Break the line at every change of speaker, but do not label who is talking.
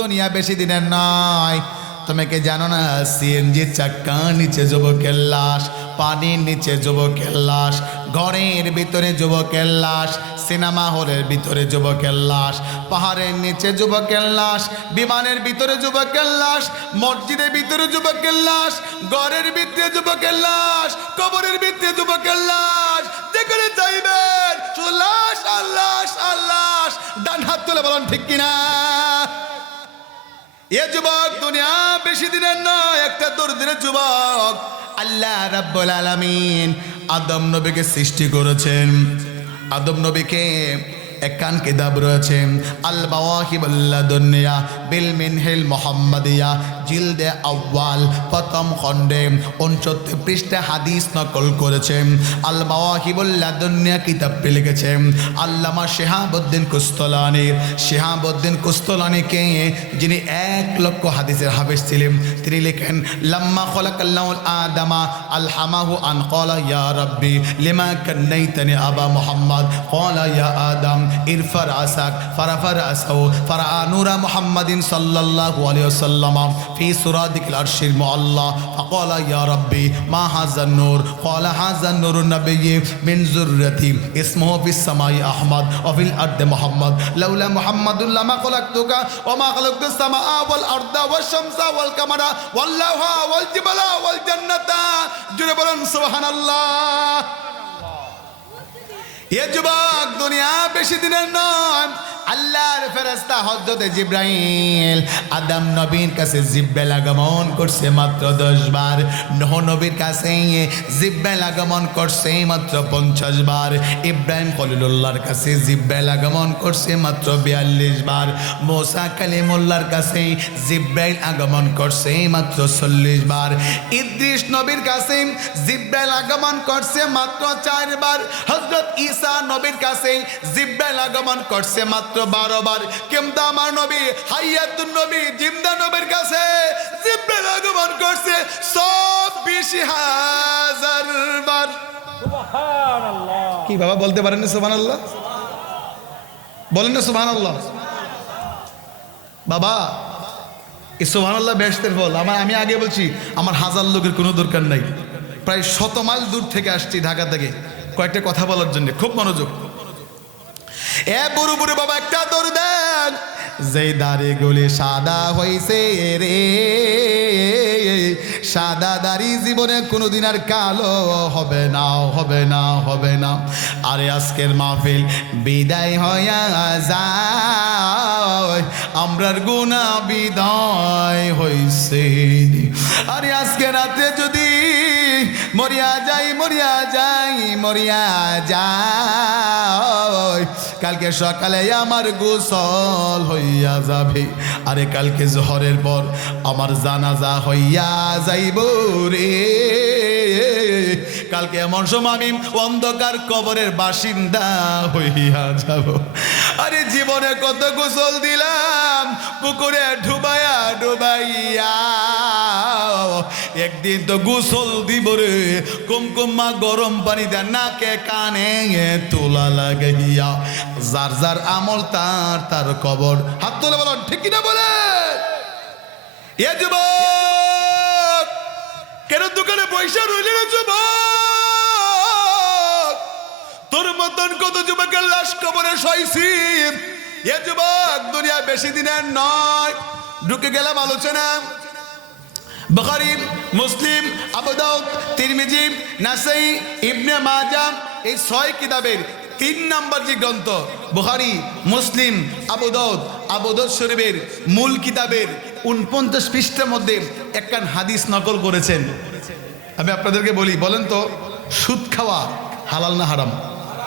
দুনিয়া বেশি দিনের নয়। তুমি কি জানো না সিএনজি চাক্কা, নিচে যুবকের লাশ পানির নিচে যুবকের লাশ, ঘরের ভিতরে যুবকের লাশ, সিনেমা হলের ভিতরে যুবকের লাশ, পাহাড়ের নিচে যুবকের লাশ, বিমানের ভিতরে যুবকের লাশ, মসজিদের ভিতরে যুবকের লাশ, ঘরের ভিতরে যুবকের লাশ, কবরের ভিতরে যুবকের লাশ, যেখানে চাইবেন লাশ আর লাশ আর লাশ ডান হাত তুলে বলেন ঠিক কিনা? এ যুবক, দুনিয়া বেশি দিনের নয়, একটা দুর্দিনের যুবক। আল্লাহ রাব্বুল আলামিন আদম নবীকে সৃষ্টি করেছেন। আদম নবীকে একান কিতাব রয়েছে। আল বাওয়াহিবুল্লাহ দুনিয়া বিল মিনহিল মোহাম্মদিয়া জিলদে আউয়াল প্রথম খণ্ডে উনসত্তর পৃষ্ঠা হাদিস নকল করেছেন আল বাওয়াহিবুল্লাহ দুনিয়া কিতাবটি লিখেছেন আল্লামা শেহাবুদ্দিন কুস্তলানির শেহাবুদ্দিন কুস্তলানিকে যিনি এক লক্ষ হাদিসের হাফেজ ছিলেন, তিনি লেখেন, লাম্মা খলাকাল্লাহুল আদামা আলহামাহু আন ক্বালা, ইয়া রাব্বি, লিমা কান্নাইতানি আবা মুহাম্মদ, ক্বালা, ইয়া আদম ইরফা রাসাক ফারাফা রাসাহু ফারা নূরা মুহাম্মাদিন সাল্লাল্লাহু আলাইহি ওয়াসাল্লাম ফি সুরাদিকিল আরশিল মুআল্লা فقال يا ربي ما هذا النور قال هذا النور النبي من ذريتي اسمه في السماء احمد وفي الارض محمد لولا محمد لما خلقتك وما خلقت السماء والارض والشمس والقمر واللوح والجبال والجنة জুড়ে বলুন সুবহানাল্লাহ এ যুবক দুনিয়া বেশি দিনের নয় আল্লাহর ফেরেস্তা হজরতে জিব্রাইল, আদম নবীর কাছে জিব্বেল আগমন করছে মাত্র দশ বার। নহ নবীর কাছে জিব্বেল আগমন করছে মাত্র পঞ্চাশ বার। ইব্রাহিম খলিলুল্লাহর কাছে জিব্বেল আগমন করছে মাত্র বিয়াল্লিশ বার। মোসা কালিমুল্লাহর কাছে জিব্রাইল আগমন করছে মাত্র চল্লিশ বার। ইদ্রিস নবীর কাছে জিব্রাইল আগমন করছে মাত্র চারবার হজরত ঈসা নবীর কাছে জিব্রাইল আগমন করছে মাত্র বারো বার। কিন্তু আমার নবী হাইয়াতুন নবী জিন্দা নবীর কাছে জিব্রাইল আগমন করছে চব্বিশ হাজার বার। কি বাবা বলতে পারেন না সুবহান আল্লাহ বলেন না সুবহান আল্লাহ বাবা এই সুবহান আল্লাহ ফল আমার আমি আগে বলছি আমার হাজার লোকের কোনো দরকার নাই। প্রায় শত মাইল দূর থেকে আসছি ঢাকা থেকে। কয়েকটা কথা বলার জন্য। খুব মনোযোগ। এ বুড়ো বুড়ো বাবা, একটা দৌড় দেন। যেই দাড়ি গুলি সাদা হইছে রে, সাদা দাড়ি জীবনে কোনোদিন আর কালো হবে না হবে না হবে না। আরে আজকের মাহফিল বিদায় হইয়া যায়, আমরার গুণা বিদায় হইছে। আরে আজকে রাতে যদি মরিয়া যাই মরিয়া যাই মরিয়া যাই কালকে সকালে আমার গোসল হইয়া যাবে। আরে কালকে জহরের পর আমার জানাজা হইয়া যাইব রে। কালকে এমন সময় আমি অন্ধকার কবরের বাসিন্দা হইয়া যাব। আরে জীবনে কত গোসল দিলাম। পুকুরে ডুবাইয়া ডুবাইয়া। একদিন তো গোসল দিব রে, কুমকুমা গরম পানি দেন নাকে কানে তোলা লাগাইয়া যার যার আমল তার তার কবর। হাত তোলে বলো ঠিক কিনা বলে? এ যুবক, কেন দোকানে পয়সা রইলে যুবক? তোর মতন কত যুবকের লাশ কবরে সইছি। এ যুবক দুনিয়া বেশি দিনের নয়। ঢুকে গেলাম আলোচনা। বখারি, মুসলিম, আবু দাউদ, তিরমিজি, নাসাই, ইবনে মাজা, এই ছয় কিতাবের তিন নম্বর যে গ্রন্থ, বুখারি, মুসলিম, আবু দাউদ, আবু শরীফের মূল কিতাবের উনপঞ্চাশ পৃষ্ঠার মধ্যে একখান হাদিস নকল করেছেন। আমি আপনাদেরকে বলি, বলেন তো, সুদ খাওয়া হালাল না হারাম?